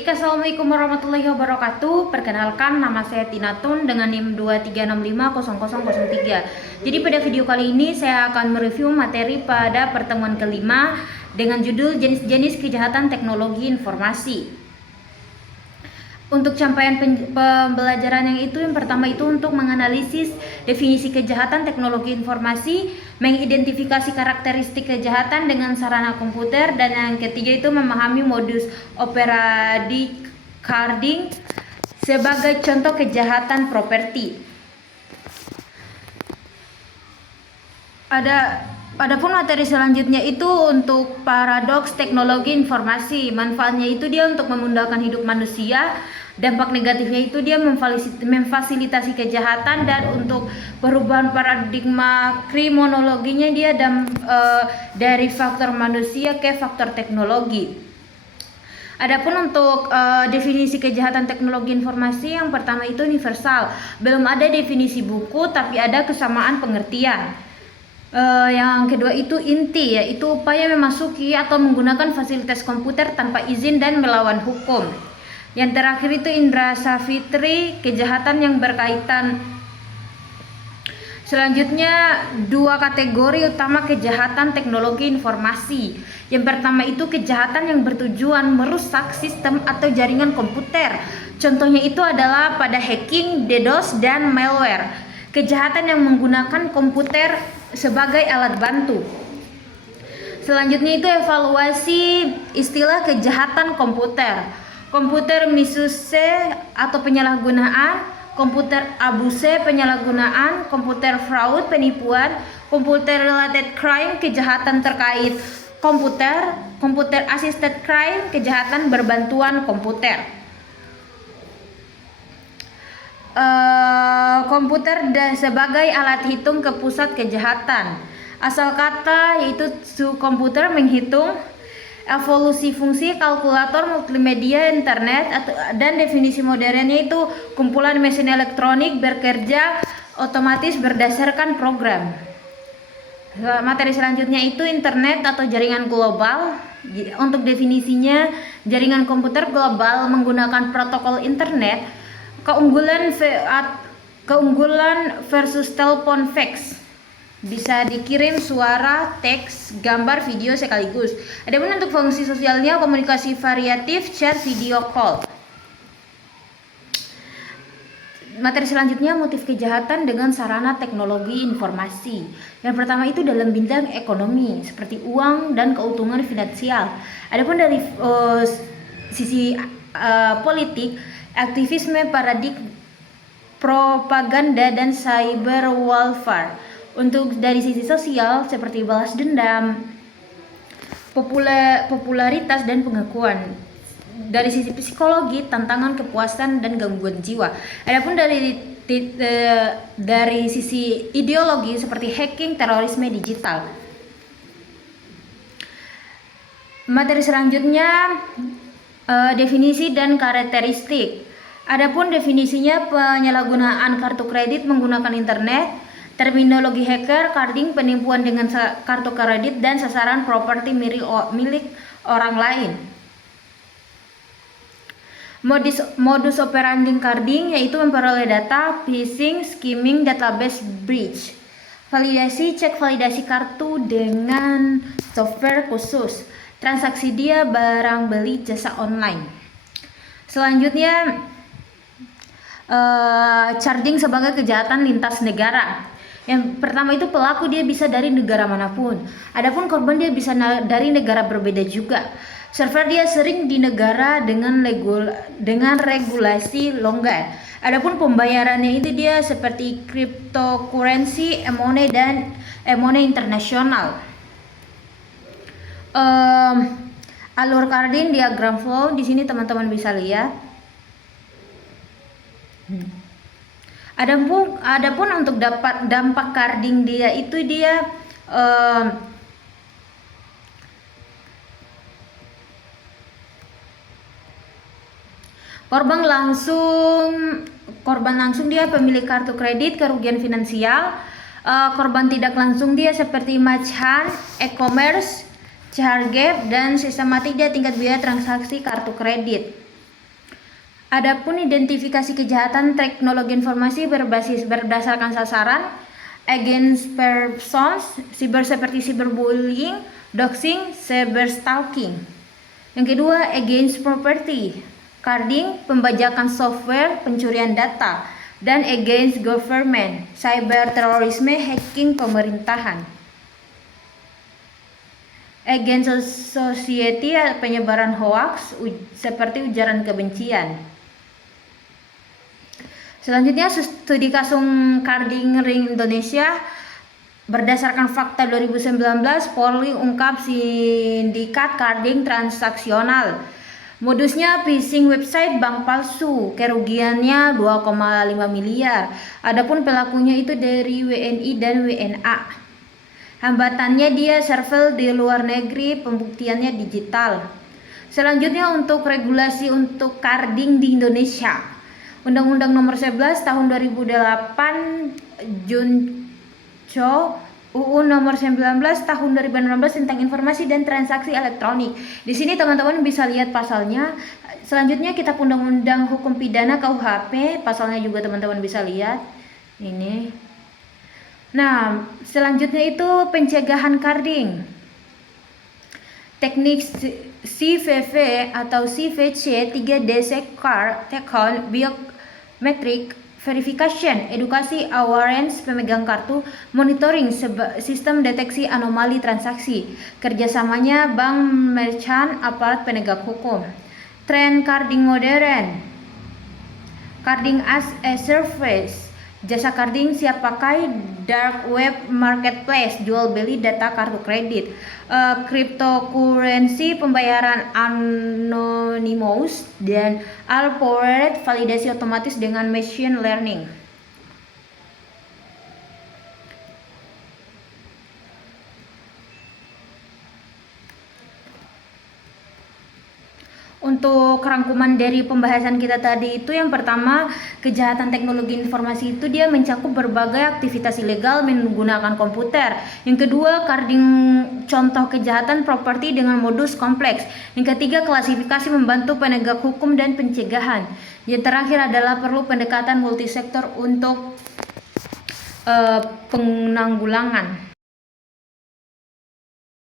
Baik, assalamualaikum warahmatullahi wabarakatuh. Perkenalkan, nama saya Tinatun dengan NIM 23650003. Jadi pada video kali ini saya akan mereview materi pada pertemuan kelima dengan judul jenis-jenis kejahatan teknologi informasi. Untuk capaian pembelajaran yang pertama itu untuk menganalisis definisi kejahatan teknologi informasi, mengidentifikasi karakteristik kejahatan dengan sarana komputer, dan yang ketiga itu memahami modus operandi carding sebagai contoh kejahatan properti. Adapun materi selanjutnya itu untuk paradoks teknologi informasi. Manfaatnya itu dia untuk memudahkan hidup manusia. Dampak negatifnya itu dia memfasilitasi kejahatan, dan untuk perubahan paradigma kriminologinya dia dari faktor manusia ke faktor teknologi. Adapun untuk definisi kejahatan teknologi informasi, yang pertama itu universal. Belum ada definisi buku, tapi ada kesamaan pengertian. Yang kedua itu inti, yaitu upaya memasuki atau menggunakan fasilitas komputer tanpa izin dan melawan hukum. Yang terakhir itu Indra Safitri, kejahatan yang berkaitan. Selanjutnya dua kategori utama kejahatan teknologi informasi. Yang pertama itu kejahatan yang bertujuan merusak sistem atau jaringan komputer. Contohnya itu adalah pada hacking, DDoS, dan malware. Kejahatan yang menggunakan komputer sebagai alat bantu. Selanjutnya itu evaluasi istilah kejahatan komputer. Komputer misuse atau penyalahgunaan, komputer abuse penyalahgunaan, komputer fraud penipuan, komputer related crime kejahatan terkait komputer, komputer assisted crime kejahatan berbantuan komputer. Komputer sebagai alat hitung ke pusat kejahatan. Asal kata yaitu komputer menghitung, evolusi fungsi kalkulator multimedia internet, dan definisi modernnya itu kumpulan mesin elektronik bekerja otomatis berdasarkan program. Materi selanjutnya itu internet atau jaringan global. Untuk definisinya, jaringan komputer global menggunakan protokol internet. Keunggulan versus telepon fax, bisa dikirim suara, teks, gambar, video sekaligus. Adapun untuk fungsi sosialnya, komunikasi variatif, chat, video call. Materi selanjutnya motif kejahatan dengan sarana teknologi informasi. Yang pertama itu dalam bidang ekonomi seperti uang dan keuntungan finansial. Adapun dari sisi politik, aktivisme, propaganda, dan cyber warfare. Untuk dari sisi sosial seperti balas dendam, popularitas, dan pengakuan. Dari sisi psikologi, tantangan, kepuasan, dan gangguan jiwa. Adapun dari sisi ideologi seperti hacking, terorisme digital. Materi selanjutnya definisi dan karakteristik. Adapun definisinya penyalahgunaan kartu kredit menggunakan internet, terminologi hacker, carding, penipuan dengan kartu kredit, dan sasaran properti milik orang lain. Modus operandi carding yaitu memperoleh data, phishing, skimming, database breach. Validasi, cek validasi kartu dengan software khusus. Transaksi dia barang beli jasa online. Selanjutnya charging sebagai kejahatan lintas negara. Yang pertama itu pelaku dia bisa dari negara manapun. Adapun korban dia bisa dari negara berbeda juga. Server dia sering di negara dengan regulasi longgar. Adapun pembayarannya itu dia seperti cryptocurrency, e-money, dan e-money internasional. Alur carding diagram flow di sini teman-teman bisa lihat. Adapun untuk dampak carding dia itu dia korban langsung dia pemilik kartu kredit, kerugian finansial. Korban tidak langsung dia seperti merchant, e-commerce, chargeback, dan sistematik dia tingkat biaya transaksi kartu kredit. Adapun identifikasi kejahatan teknologi informasi berdasarkan sasaran, against persons, cyber seperti cyberbullying, doxing, cyberstalking. Yang kedua, against property, carding, pembajakan software, pencurian data, dan against government, cyber terorisme, hacking pemerintahan. Against society, penyebaran hoax seperti ujaran kebencian. Selanjutnya, studi kasus carding ring Indonesia. Berdasarkan fakta 2019, Polri ungkap sindikat carding transaksional. Modusnya phishing website bank palsu, kerugiannya 2,5 miliar. Adapun pelakunya itu dari WNI dan WNA. Hambatannya dia server di luar negeri, pembuktiannya digital. Selanjutnya untuk regulasi untuk carding di Indonesia. Undang-Undang Nomor 11 Tahun 2008 Junco, UU Nomor 19 Tahun 2016 tentang informasi dan transaksi elektronik. Di sini teman-teman bisa lihat pasalnya. Selanjutnya kita Undang-Undang Hukum Pidana KUHP, pasalnya juga teman-teman bisa lihat. Ini. Nah, selanjutnya itu pencegahan carding. Teknik CVV atau CVC 3D Secure Biometric Verification, edukasi awareness pemegang kartu, monitoring sistem deteksi anomali transaksi, kerjasamanya bank, merchant, aparat penegak hukum. Tren carding modern, carding as a service, jasa carding siap pakai, dark web marketplace, jual beli data kartu kredit, cryptocurrency, pembayaran anonymous, dan all-powered validasi otomatis dengan machine learning. Untuk rangkuman dari pembahasan kita tadi itu, yang pertama, kejahatan teknologi informasi itu dia mencakup berbagai aktivitas ilegal menggunakan komputer. Yang kedua, carding contoh kejahatan properti dengan modus kompleks. Yang ketiga, klasifikasi membantu penegak hukum dan pencegahan. Yang terakhir adalah perlu pendekatan multisektor untuk penanggulangan.